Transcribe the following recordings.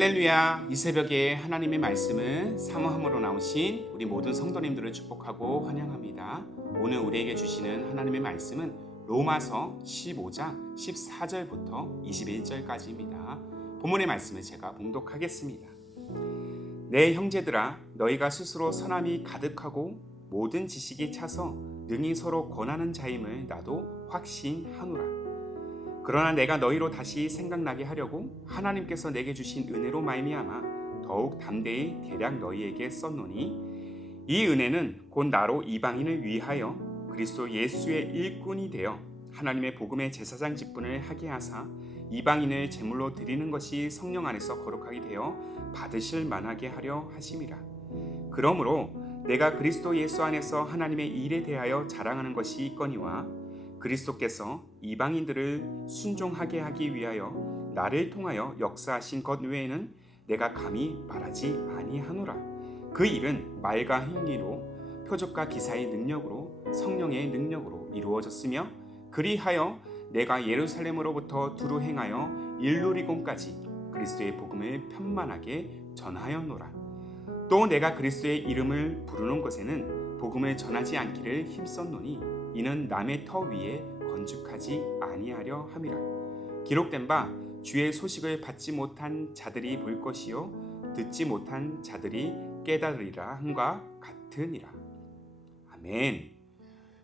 할렐루야. 이 새벽에 하나님의 말씀을 사모함으로 나오신 우리 모든 성도님들을 축복하고 환영합니다. 오늘 우리에게 주시는 하나님의 말씀은 로마서 15장 14절부터 21절까지입니다. 본문의 말씀을 제가 봉독하겠습니다. 내 형제들아, 너희가 스스로 선함이 가득하고 모든 지식이 차서 능히 서로 권하는 자임을 나도 확신하노라. 그러나 내가 너희로 다시 생각나게 하려고 하나님께서 내게 주신 은혜로 말미암아 더욱 담대히 대략 너희에게 썼노니, 이 은혜는 곧 나로 이방인을 위하여 그리스도 예수의 일꾼이 되어 하나님의 복음의 제사장 직분을 하게 하사 이방인을 제물로 드리는 것이 성령 안에서 거룩하게 되어 받으실 만하게 하려 하심이라. 그러므로 내가 그리스도 예수 안에서 하나님의 일에 대하여 자랑하는 것이 있거니와, 그리스도께서 이방인들을 순종하게 하기 위하여 나를 통하여 역사하신 것 외에는 내가 감히 말하지 아니하노라. 그 일은 말과 행위로, 표적과 기사의 능력으로, 성령의 능력으로 이루어졌으며, 그리하여 내가 예루살렘으로부터 두루 행하여 일루리곤까지 그리스도의 복음을 편만하게 전하였노라. 또 내가 그리스도의 이름을 부르는 것에는 복음을 전하지 않기를 힘썼노니, 이는 남의 터 위에 건축하지 아니하려 함이라. 기록된 바 주의 소식을 받지 못한 자들이 볼 것이요 듣지 못한 자들이 깨달으리라 함과 같으니라. 아멘.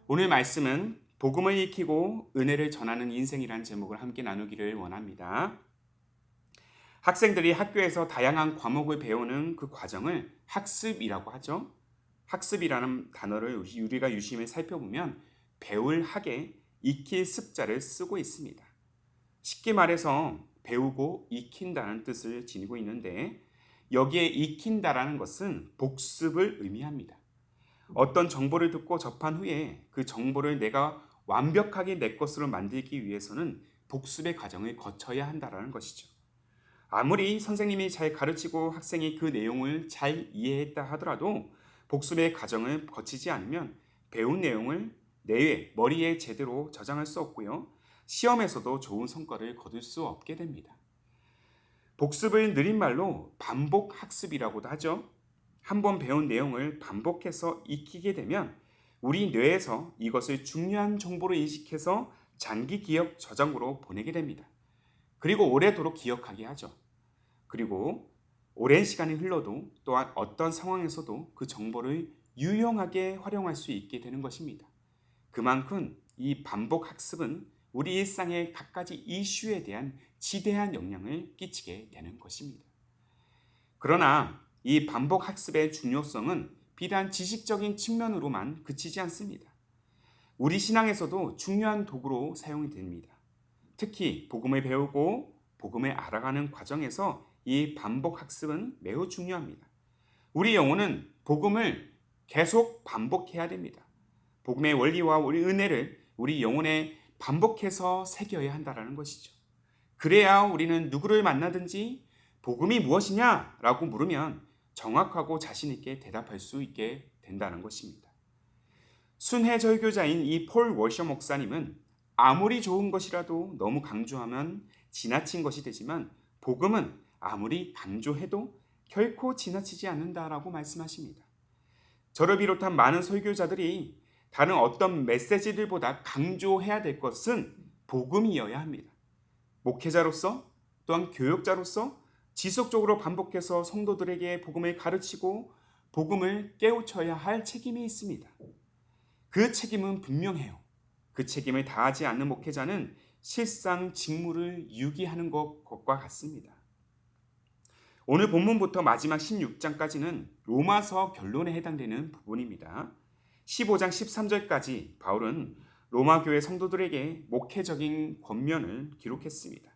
오늘 말씀은 복음을 익히고 은혜를 전하는 인생이란 제목을 함께 나누기를 원합니다. 학생들이 학교에서 다양한 과목을 배우는 그 과정을 학습이라고 하죠. 학습이라는 단어를 우리가 유심히 살펴보면 배울 학에 익힐 습자를 쓰고 있습니다. 쉽게 말해서 배우고 익힌다는 뜻을 지니고 있는데, 여기에 익힌다라는 것은 복습을 의미합니다. 어떤 정보를 듣고 접한 후에 그 정보를 내가 완벽하게 내 것으로 만들기 위해서는 복습의 과정을 거쳐야 한다는 것이죠. 아무리 선생님이 잘 가르치고 학생이 그 내용을 잘 이해했다 하더라도 복습의 과정을 거치지 않으면 배운 내용을 내 머리에 제대로 저장할 수 없고요, 시험에서도 좋은 성과를 거둘 수 없게 됩니다. 복습을 느린 말로 반복 학습이라고도 하죠. 한번 배운 내용을 반복해서 익히게 되면 우리 뇌에서 이것을 중요한 정보로 인식해서 장기 기억 저장으로 보내게 됩니다. 그리고 오래도록 기억하게 하죠. 그리고 오랜 시간이 흘러도 또한 어떤 상황에서도 그 정보를 유용하게 활용할 수 있게 되는 것입니다. 그만큼 이 반복 학습은 우리 일상의 갖가지 이슈에 대한 지대한 영향을 끼치게 되는 것입니다. 그러나 이 반복 학습의 중요성은 비단 지식적인 측면으로만 그치지 않습니다. 우리 신앙에서도 중요한 도구로 사용이 됩니다. 특히 복음을 배우고 복음을 알아가는 과정에서 이 반복 학습은 매우 중요합니다. 우리 영혼은 복음을 계속 반복해야 됩니다. 복음의 원리와 우리 은혜를 우리 영혼에 반복해서 새겨야 한다는 것이죠. 그래야 우리는 누구를 만나든지 복음이 무엇이냐라고 물으면 정확하고 자신 있게 대답할 수 있게 된다는 것입니다. 순회 절교자인 이 폴 워셔 목사님은 아무리 좋은 것이라도 너무 강조하면 지나친 것이 되지만 복음은 아무리 강조해도 결코 지나치지 않는다라고 말씀하십니다. 저를 비롯한 많은 설교자들이 다른 어떤 메시지들보다 강조해야 될 것은 복음이어야 합니다. 목회자로서 또한 교육자로서 지속적으로 반복해서 성도들에게 복음을 가르치고 복음을 깨우쳐야 할 책임이 있습니다. 그 책임은 분명해요. 그 책임을 다하지 않는 목회자는 실상 직무를 유기하는 것과 같습니다. 오늘 본문부터 마지막 16장까지는 로마서 결론에 해당되는 부분입니다. 15장 13절까지 바울은 로마 교회 성도들에게 목회적인 권면을 기록했습니다.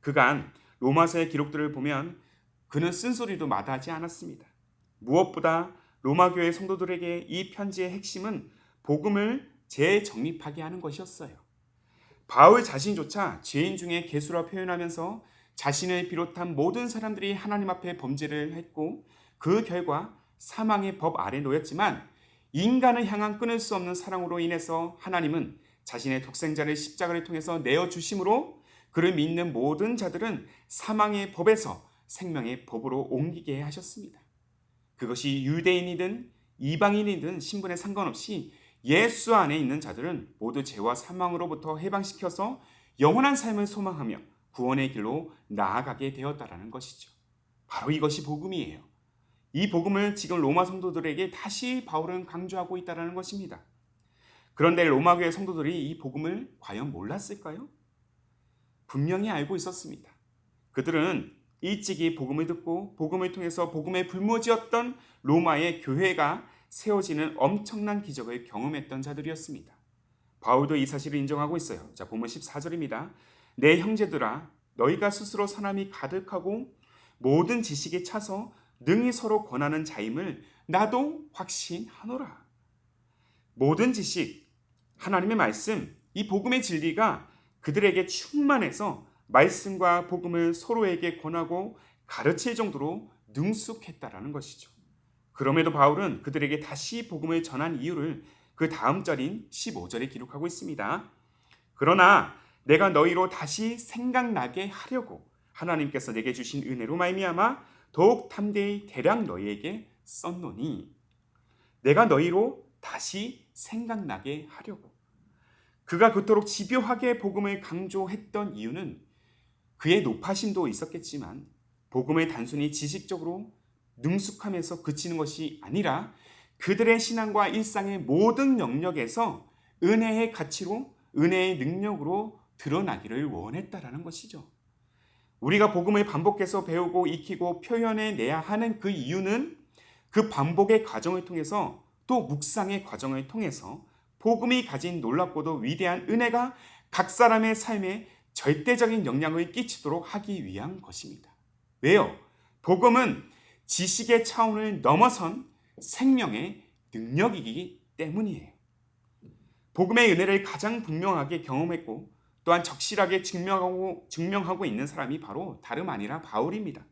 그간 로마서의 기록들을 보면 그는 쓴소리도 마다하지 않았습니다. 무엇보다 로마 교회 성도들에게 이 편지의 핵심은 복음을 재정립하게 하는 것이었어요. 바울 자신조차 죄인 중에 괴수라 표현하면서 자신을 비롯한 모든 사람들이 하나님 앞에 범죄를 했고 그 결과 사망의 법 아래 놓였지만, 인간을 향한 끊을 수 없는 사랑으로 인해서 하나님은 자신의 독생자를 십자가를 통해서 내어주심으로 그를 믿는 모든 자들은 사망의 법에서 생명의 법으로 옮기게 하셨습니다. 그것이 유대인이든 이방인이든 신분에 상관없이 예수 안에 있는 자들은 모두 죄와 사망으로부터 해방시켜서 영원한 삶을 소망하며 구원의 길로 나아가게 되었다라는 것이죠. 바로 이것이 복음이에요. 이 복음을 지금 로마 성도들에게 다시 바울은 강조하고 있다는 것입니다. 그런데 로마 교회 성도들이 이 복음을 과연 몰랐을까요? 분명히 알고 있었습니다. 그들은 일찍이 복음을 듣고 복음을 통해서 복음에 불모지었던 로마의 교회가 세워지는 엄청난 기적을 경험했던 자들이었습니다. 바울도 이 사실을 인정하고 있어요. 자, 본문 14절입니다. 내 형제들아, 너희가 스스로 선함이 가득하고 모든 지식에 차서 능히 서로 권하는 자임을 나도 확신하노라. 모든 지식, 하나님의 말씀, 이 복음의 진리가 그들에게 충만해서 말씀과 복음을 서로에게 권하고 가르칠 정도로 능숙했다라는 것이죠. 그럼에도 바울은 그들에게 다시 복음을 전한 이유를 그 다음 절인 15절에 기록하고 있습니다. 그러나 내가 너희로 다시 생각나게 하려고 하나님께서 내게 주신 은혜로 말미암아 더욱 담대히 대략 너희에게 썼노니, 내가 너희로 다시 생각나게 하려고. 그가 그토록 집요하게 복음을 강조했던 이유는 그의 높아심도 있었겠지만 복음을 단순히 지식적으로 능숙함에서 그치는 것이 아니라 그들의 신앙과 일상의 모든 영역에서 은혜의 가치로, 은혜의 능력으로 드러나기를 원했다라는 것이죠. 우리가 복음을 반복해서 배우고 익히고 표현해내야 하는 그 이유는 그 반복의 과정을 통해서, 또 묵상의 과정을 통해서 복음이 가진 놀랍고도 위대한 은혜가 각 사람의 삶에 절대적인 영향을 끼치도록 하기 위한 것입니다. 왜요? 복음은 지식의 차원을 넘어선 생명의 능력이기 때문이에요. 복음의 은혜를 가장 분명하게 경험했고 또한 적실하게 증명하고 있는 사람이 바로 다름 아니라 바울입니다.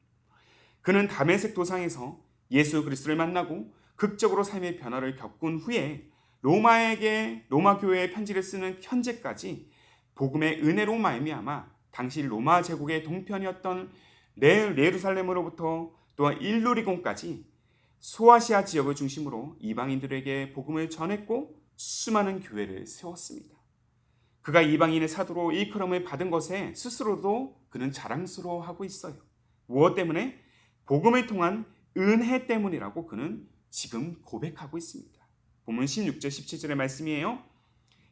그는 다메섹 도상에서 예수 그리스도를 만나고 극적으로 삶의 변화를 겪은 후에 로마 교회에 편지를 쓰는 현재까지 복음의 은혜로 말미암아 당시 로마 제국의 동편이었던 예루살렘으로부터 또한 일루리곤까지 소아시아 지역을 중심으로 이방인들에게 복음을 전했고 수많은 교회를 세웠습니다. 그가 이방인의 사도로 일컬음을 받은 것에 스스로도 그는 자랑스러워하고 있어요. 무엇 때문에? 복음을 통한 은혜 때문이라고 그는 지금 고백하고 있습니다. 본문 16절 17절의 말씀이에요.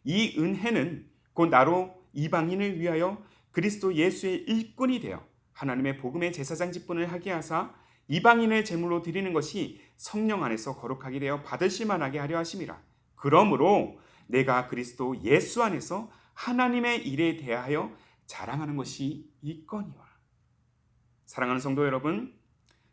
이 은혜는 곧 나로 이방인을 위하여 그리스도 예수의 일꾼이 되어 하나님의 복음의 제사장 직분을 하게 하사 이방인을 제물로 드리는 것이 성령 안에서 거룩하게 되어 받으실 만하게 하려 하심이라. 그러므로 내가 그리스도 예수 안에서 하나님의 일에 대하여 자랑하는 것이 이거니와. 사랑하는 성도 여러분,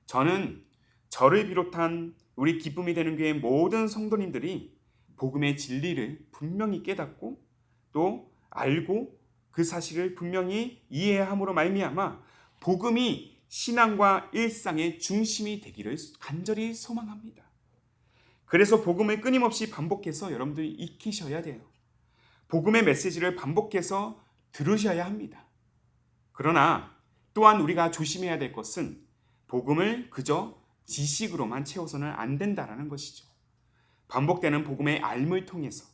저는 저를 비롯한 우리 기쁨이 되는 교회 모든 성도님들이 복음의 진리를 분명히 깨닫고 또 알고 그 사실을 분명히 이해함으로 말미암아 복음이 신앙과 일상의 중심이 되기를 간절히 소망합니다. 그래서 복음을 끊임없이 반복해서 여러분들이 익히셔야 돼요. 복음의 메시지를 반복해서 들으셔야 합니다. 그러나 또한 우리가 조심해야 될 것은 복음을 그저 지식으로만 채워서는 안 된다라는 것이죠. 반복되는 복음의 알물 통해서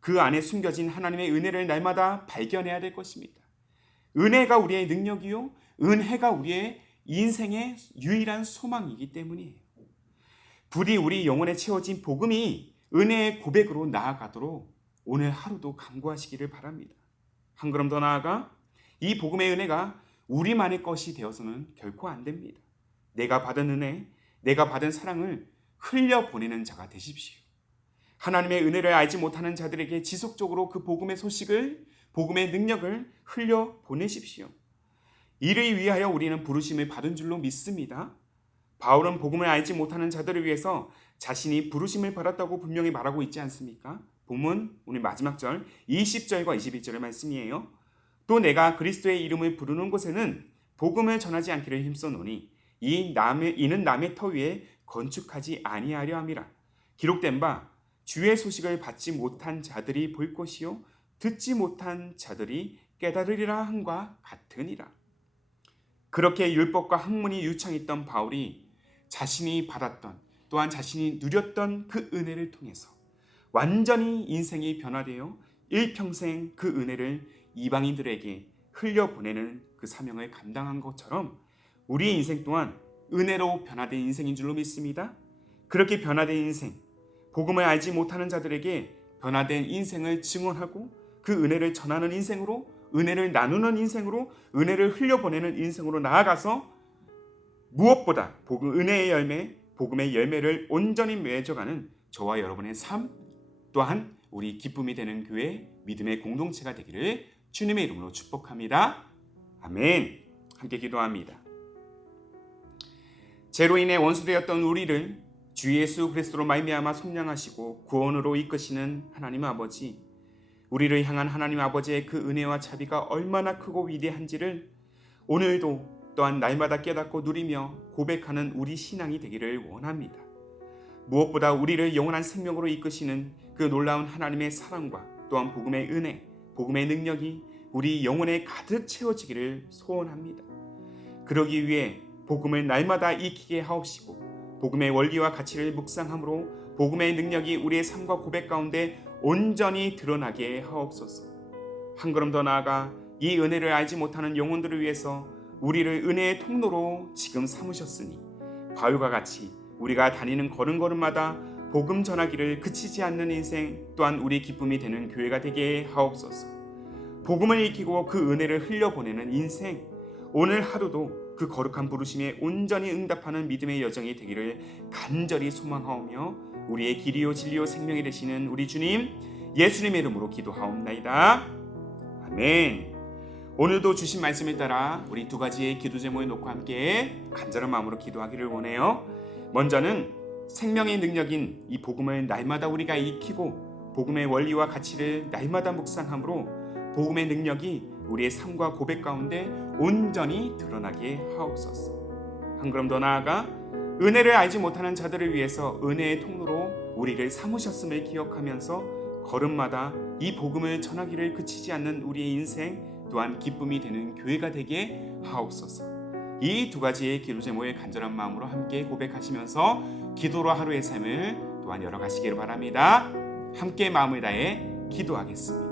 그 안에 숨겨진 하나님의 은혜를 날마다 발견해야 될 것입니다. 은혜가 우리의 능력이요, 은혜가 우리의 인생의 유일한 소망이기 때문이에요. 부디 우리 영혼에 채워진 복음이 은혜의 고백으로 나아가도록 오늘 하루도 간구하시기를 바랍니다. 한 걸음 더 나아가 이 복음의 은혜가 우리만의 것이 되어서는 결코 안 됩니다. 내가 받은 은혜, 내가 받은 사랑을 흘려보내는 자가 되십시오. 하나님의 은혜를 알지 못하는 자들에게 지속적으로 그 복음의 소식을, 복음의 능력을 흘려보내십시오. 이를 위하여 우리는 부르심을 받은 줄로 믿습니다. 바울은 복음을 알지 못하는 자들을 위해서 자신이 부르심을 받았다고 분명히 말하고 있지 않습니까? 본문 오늘 마지막 절 20절과 21절의 말씀이에요. 또 내가 그리스도의 이름을 부르는 곳에는 복음을 전하지 않기를 힘써노니 이는 남의 터 위에 건축하지 아니하려 함이라. 기록된 바 주의 소식을 받지 못한 자들이 볼 것이요 듣지 못한 자들이 깨달으리라 함과 같으니라. 그렇게 율법과 학문이 유창했던 바울이 자신이 받았던 또한 자신이 누렸던 그 은혜를 통해서 완전히 인생이 변화되어 일평생 그 은혜를 이방인들에게 흘려보내는 그 사명을 감당한 것처럼 우리의 인생 또한 은혜로 변화된 인생인 줄로 믿습니다. 그렇게 변화된 인생, 복음을 알지 못하는 자들에게 변화된 인생을 증언하고 그 은혜를 전하는 인생으로, 은혜를 나누는 인생으로, 은혜를 흘려보내는 인생으로 나아가서 무엇보다 은혜의 열매, 복음의 열매를 온전히 맺어가는 저와 여러분의 삶, 또한 우리 기쁨이 되는 교회, 믿음의 공동체가 되기를 주님의 이름으로 축복합니다. 아멘. 함께 기도합니다. 죄로 인해 원수되었던 우리를 주 예수 그리스도로 말미암아 속량하시고 구원으로 이끄시는 하나님 아버지, 우리를 향한 하나님 아버지의 그 은혜와 자비가 얼마나 크고 위대한지를 오늘도 또한 날마다 깨닫고 누리며 고백하는 우리 신앙이 되기를 원합니다. 무엇보다 우리를 영원한 생명으로 이끄시는 그 놀라운 하나님의 사랑과 또한 복음의 은혜, 복음의 능력이 우리 영혼에 가득 채워지기를 소원합니다. 그러기 위해 복음을 날마다 익히게 하옵시고 복음의 원리와 가치를 묵상함으로 복음의 능력이 우리의 삶과 고백 가운데 온전히 드러나게 하옵소서. 한 걸음 더 나아가 이 은혜를 알지 못하는 영혼들을 위해서 우리를 은혜의 통로로 지금 삼으셨으니 바울과 같이 우리가 다니는 걸음걸음마다 복음 전하기를 그치지 않는 인생, 또한 우리 기쁨이 되는 교회가 되게 하옵소서. 복음을 익히고 그 은혜를 흘려보내는 인생, 오늘 하루도 그 거룩한 부르심에 온전히 응답하는 믿음의 여정이 되기를 간절히 소망하오며 우리의 길이요 진리요 생명이 되시는 우리 주님 예수님의 이름으로 기도하옵나이다. 아멘. 오늘도 주신 말씀에 따라 우리 두 가지의 기도 제목을 놓고 함께 간절한 마음으로 기도하기를 원해요. 먼저는 생명의 능력인 이 복음을 날마다 우리가 익히고 복음의 원리와 가치를 날마다 묵상함으로 복음의 능력이 우리의 삶과 고백 가운데 온전히 드러나게 하옵소서. 한 걸음 더 나아가 은혜를 알지 못하는 자들을 위해서 은혜의 통로로 우리를 삼으셨음을 기억하면서 걸음마다 이 복음을 전하기를 그치지 않는 우리의 인생, 또한 기쁨이 되는 교회가 되게 하옵소서. 이 두 가지의 기도 제목을 간절한 마음으로 함께 고백하시면서 기도로 하루의 삶을 또한 열어가시기를 바랍니다. 함께 마음을 다해 기도하겠습니다.